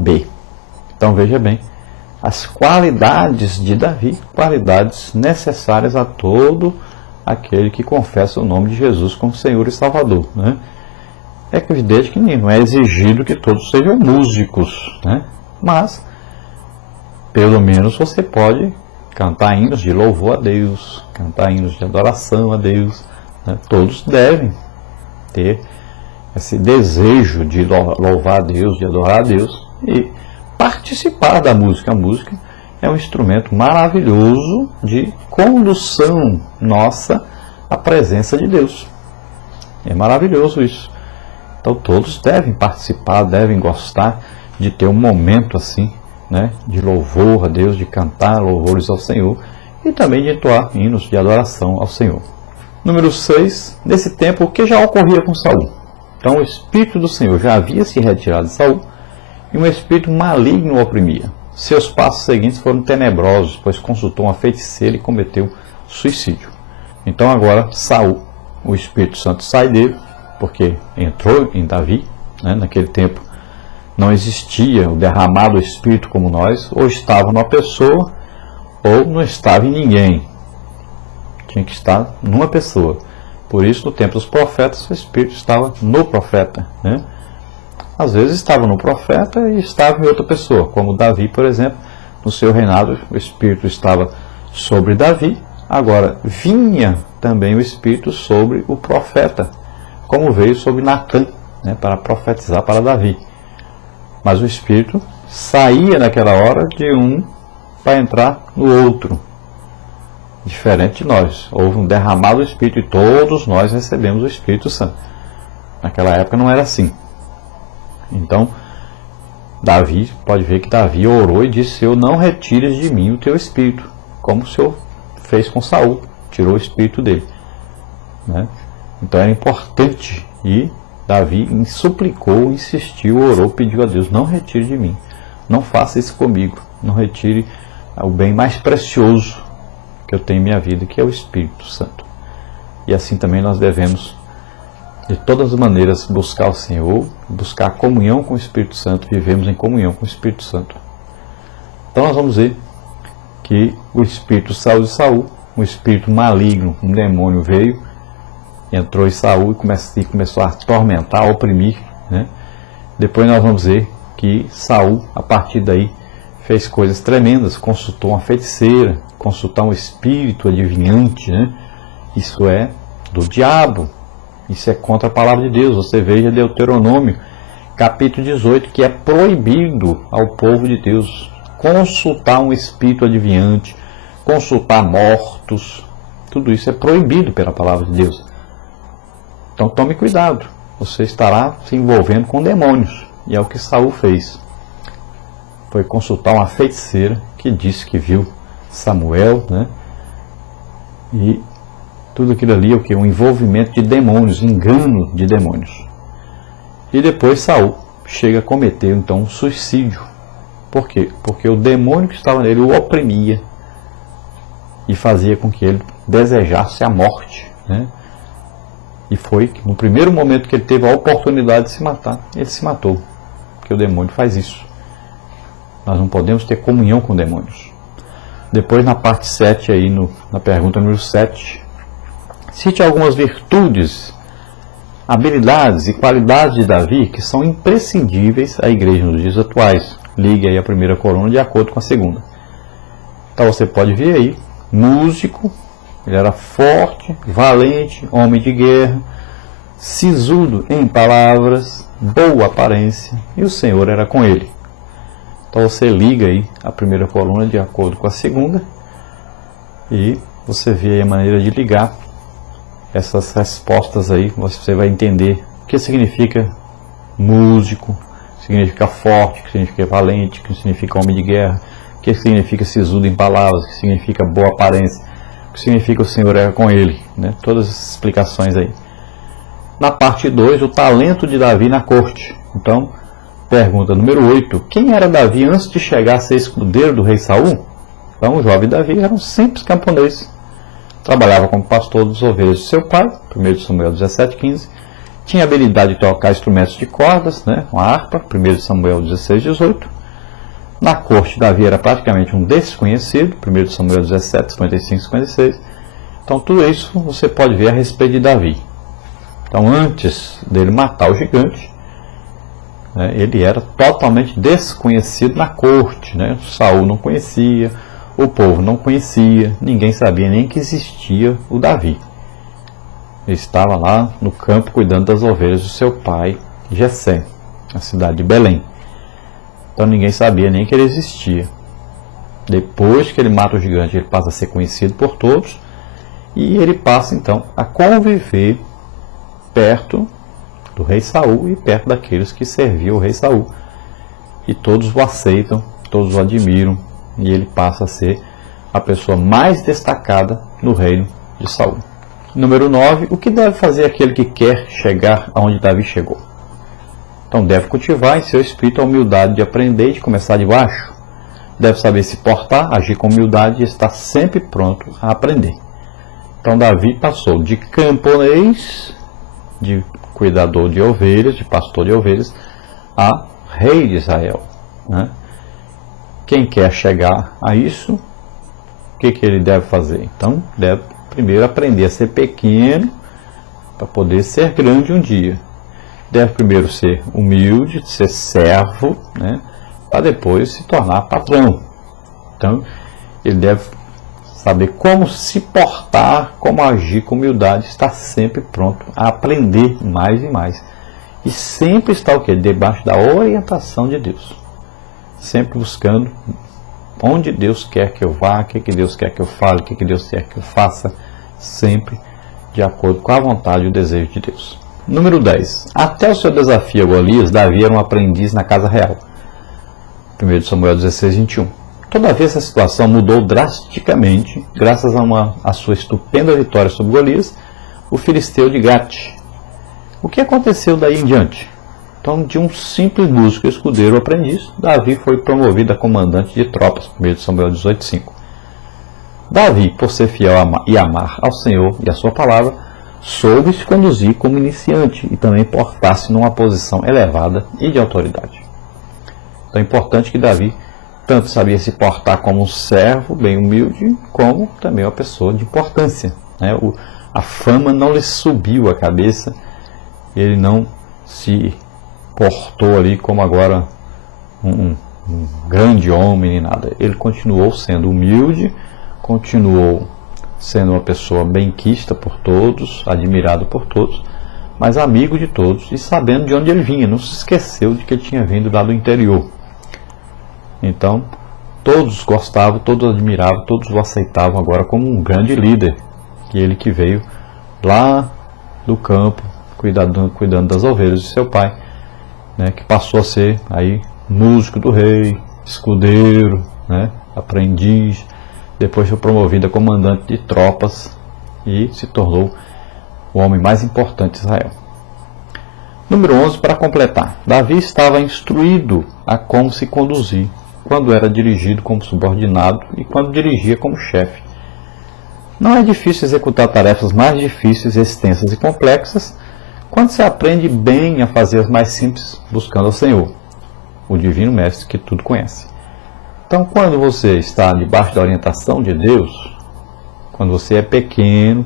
B. Então veja bem, as qualidades de Davi, qualidades necessárias a todo aquele que confessa o nome de Jesus como Senhor e Salvador, né? É evidente que não é exigido que todos sejam músicos, né? Mas, pelo menos você pode cantar hinos de louvor a Deus, cantar hinos de adoração a Deus, né? Todos devem ter esse desejo de louvar a Deus, de adorar a Deus e participar da música. A música é um instrumento maravilhoso de condução nossa à presença de Deus. É maravilhoso isso. Então todos devem participar, devem gostar de ter um momento assim, né, de louvor a Deus, de cantar louvores ao Senhor e também de entoar hinos de adoração ao Senhor. Número 6. Nesse tempo, o que já ocorria com Saul? Então o Espírito do Senhor já havia se retirado de Saul e um espírito maligno o oprimia. Seus passos seguintes foram tenebrosos, pois consultou uma feiticeira e cometeu suicídio. Então agora Saul, o Espírito Santo sai dele, porque entrou em Davi, né? Naquele tempo não existia o derramado Espírito como nós, ou estava numa pessoa, ou não estava em ninguém. Tinha que estar numa pessoa. Por isso, no tempo dos profetas, o Espírito estava no profeta, né? Às vezes estava no profeta e estava em outra pessoa, como Davi, por exemplo, no seu reinado, o Espírito estava sobre Davi, agora vinha também o Espírito sobre o profeta, como veio sobre Natã, né, para profetizar para Davi. Mas o Espírito saía naquela hora de um para entrar no outro, diferente de nós. Houve um derramado Espírito e todos nós recebemos o Espírito Santo. Naquela época não era assim. Então, Davi, pode ver que Davi orou e disse: Senhor, não retires de mim o teu Espírito, como o Senhor fez com Saul, tirou o Espírito dele, né? Então era importante, e Davi suplicou, insistiu, orou, pediu a Deus: não retire de mim, não faça isso comigo, não retire o bem mais precioso que eu tenho em minha vida, que é o Espírito Santo. E assim também nós devemos, de todas as maneiras, buscar o Senhor, buscar a comunhão com o Espírito Santo, vivemos em comunhão com o Espírito Santo. Então nós vamos ver que o Espírito saiu de Saul, um espírito maligno, um demônio veio, entrou em Saul e começou a atormentar, a oprimir, né? Depois nós vamos ver que Saul, a partir daí, fez coisas tremendas, consultou uma feiticeira, consultar um espírito adivinhante, né? Isso é do diabo, isso é contra a palavra de Deus. Você veja Deuteronômio, capítulo 18, que é proibido ao povo de Deus consultar um espírito adivinhante, consultar mortos, tudo isso é proibido pela palavra de Deus. Então tome cuidado, você estará se envolvendo com demônios, e é o que Saul fez. Foi consultar uma feiticeira que disse que viu Samuel, né? E tudo aquilo ali é o que? Um envolvimento de demônios, engano de demônios. E depois Saul chega a cometer então um suicídio. Por quê? Porque o demônio que estava nele o oprimia e fazia com que ele desejasse a morte, né? E foi que no primeiro momento que ele teve a oportunidade de se matar, ele se matou. Porque o demônio faz isso. Nós não podemos ter comunhão com demônios. Depois na parte 7, aí, na pergunta número 7, cite algumas virtudes, habilidades e qualidades de Davi que são imprescindíveis à igreja nos dias atuais. Ligue aí a primeira coluna de acordo com a segunda. Então você pode ver aí, músico, ele era forte, valente, homem de guerra, sisudo em palavras, boa aparência, e o Senhor era com ele. Então você liga aí a primeira coluna de acordo com a segunda, e você vê aí a maneira de ligar essas respostas aí, você vai entender o que significa músico, significa forte, que significa valente, que significa homem de guerra, que significa sisudo em palavras, que significa boa aparência, que significa o Senhor era com ele, né? Todas as explicações aí. Na parte 2, o talento de Davi na corte. Então, pergunta número 8, quem era Davi antes de chegar a ser escudeiro do rei Saul? Então, o jovem Davi era um simples camponês, trabalhava como pastor das ovelhas de seu pai, 1 Samuel 17:15, tinha habilidade de tocar instrumentos de cordas, né, uma harpa, 1 Samuel 16, 18. Na corte, Davi era praticamente um desconhecido, 1 Samuel 17, 55, 56. Então tudo isso você pode ver a respeito de Davi. Então antes dele matar o gigante, né, ele era totalmente desconhecido na corte, né? Saul não conhecia, o povo não conhecia, ninguém sabia nem que existia o Davi. Ele estava lá no campo cuidando das ovelhas do seu pai, Jessé, na cidade de Belém. Então ninguém sabia nem que ele existia. Depois que ele mata o gigante, ele passa a ser conhecido por todos e ele passa então a conviver perto do rei Saul e perto daqueles que serviam o rei Saul. E todos o aceitam, todos o admiram e ele passa a ser a pessoa mais destacada no reino de Saul. Número 9. O que deve fazer aquele que quer chegar aonde Davi chegou? Então deve cultivar em seu espírito a humildade de aprender e de começar de baixo. Deve saber se portar, agir com humildade e estar sempre pronto a aprender. Então Davi passou de camponês, de cuidador de ovelhas, de pastor de ovelhas, a rei de Israel, né? Quem quer chegar a isso, o que ele deve fazer? Então deve primeiro aprender a ser pequeno para poder ser grande um dia. Deve primeiro ser humilde, ser servo, né, para depois se tornar patrão. Então, ele deve saber como se portar, como agir com humildade, estar sempre pronto a aprender mais e mais. E sempre estar o quê? Debaixo da orientação de Deus. Sempre buscando onde Deus quer que eu vá, o que Deus quer que eu fale, o que Deus quer que eu faça, sempre de acordo com a vontade e o desejo de Deus. Número 10. Até o seu desafio a Golias, Davi era um aprendiz na casa real. 1 Samuel 16, 21. Todavia, essa situação mudou drasticamente, graças a sua estupenda vitória sobre Golias, o filisteu de Gate. O que aconteceu daí em diante? Então, de um simples músico escudeiro aprendiz, Davi foi promovido a comandante de tropas, 1 Samuel 18, 5. Davi, por ser fiel e amar ao Senhor e a sua palavra, soube se conduzir como iniciante e também portar-se numa posição elevada e de autoridade. Então é importante que Davi tanto sabia se portar como um servo bem humilde, como também uma pessoa de importância, né? A fama não lhe subiu à cabeça, ele não se portou ali como agora um grande homem nem nada. Ele continuou sendo humilde, continuou sendo uma pessoa benquista por todos, admirado por todos, mas amigo de todos e sabendo de onde ele vinha, não se esqueceu de que ele tinha vindo lá do interior. Então, todos gostavam, todos admiravam, todos o aceitavam agora como um grande líder, que ele que veio lá do campo, cuidando das ovelhas de seu pai, né, que passou a ser aí músico do rei, escudeiro, né, aprendiz. Depois foi promovido a comandante de tropas e se tornou o homem mais importante de Israel. Número 11, para completar. Davi estava instruído a como se conduzir quando era dirigido como subordinado e quando dirigia como chefe. Não é difícil executar tarefas mais difíceis, extensas e complexas quando se aprende bem a fazer as mais simples buscando ao Senhor, o Divino Mestre que tudo conhece. Então, quando você está debaixo da orientação de Deus, quando você é pequeno,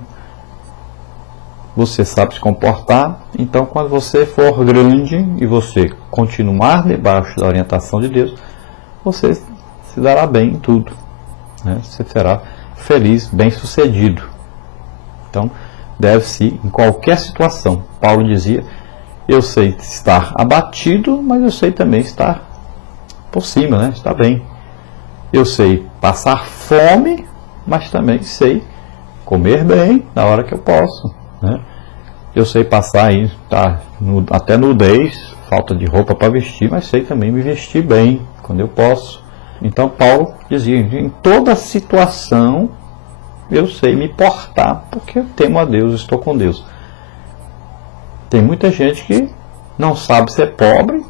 você sabe se comportar. Então, quando você for grande e você continuar debaixo da orientação de Deus, você se dará bem em tudo, né? Você será feliz, bem-sucedido. Então, deve-se, em qualquer situação, Paulo dizia, eu sei estar abatido, mas eu sei também estar por cima, né? Estar bem. Eu sei passar fome, mas também sei comer bem na hora que eu posso, né? Eu sei passar aí, tá, até nudez, falta de roupa para vestir, mas sei também me vestir bem quando eu posso. Então Paulo dizia, em toda situação eu sei me portar, porque eu temo a Deus, estou com Deus. Tem muita gente que não sabe ser pobre,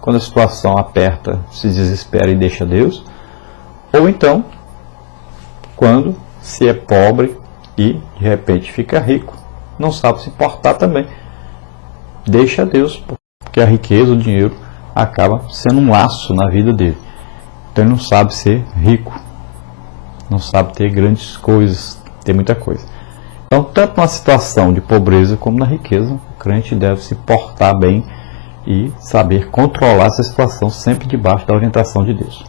quando a situação aperta, se desespera e deixa Deus. Ou então, quando se é pobre e de repente fica rico, não sabe se portar também. deixa Deus, porque a riqueza, o dinheiro, acaba sendo um laço na vida dele. Então ele não sabe ser rico, não sabe ter grandes coisas, ter muita coisa. Então, tanto na situação de pobreza como na riqueza, o crente deve se portar bem e saber controlar essa situação sempre debaixo da orientação de Deus.